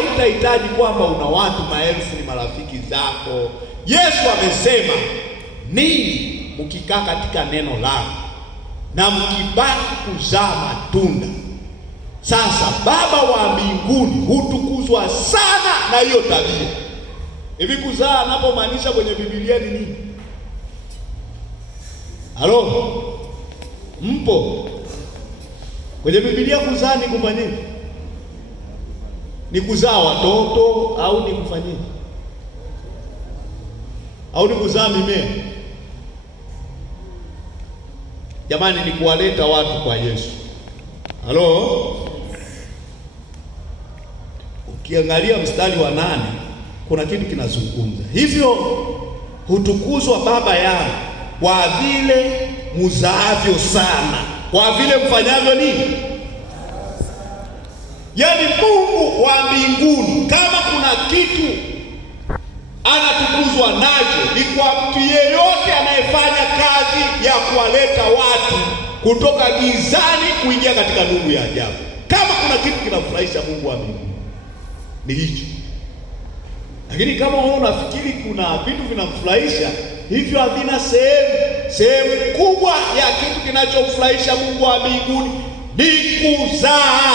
haitahitaji kwamba una watu maelfu ni marafiki zako. Yesu amesema, ninyi mkikaa katika neno langu na mkibaki kuzaa matunda, sasa Baba wa mbinguni hutukuzwa sana na hiyo tabia. Hivi kuzaa anapomaanisha kwenye Biblia ni nini? Halo? Mpo? Kwenye Biblia kuzaa ni kufanyaje? Ni kuzaa watoto au ni kufanyaje? Au ni kuzaa mimea? Jamani, ni kuwaleta watu kwa Yesu. Halo? Ukiangalia mstari wa 8 kuna kitu kinazungumza. Hivyo hutukuzwa Baba yangu kwa vile muzaavyo sana. Kwa vile mfanyavyo nini? Yaani Mungu wa mbinguni kama kuna kitu anatukuzwa nacho ni kwa mtu yeyote anayefanya kazi ya kuwaleta watu kutoka gizani kuingia katika nuru ya ajabu. Kama kuna kitu kinafurahisha Mungu wa mbinguni ni hicho. Lakini kama wewe unafikiri kuna vitu vinamfurahisha, hivyo havina sehemu. Sehemu kubwa ya kitu kinachomfurahisha Mungu wa mbinguni ni kuzaa.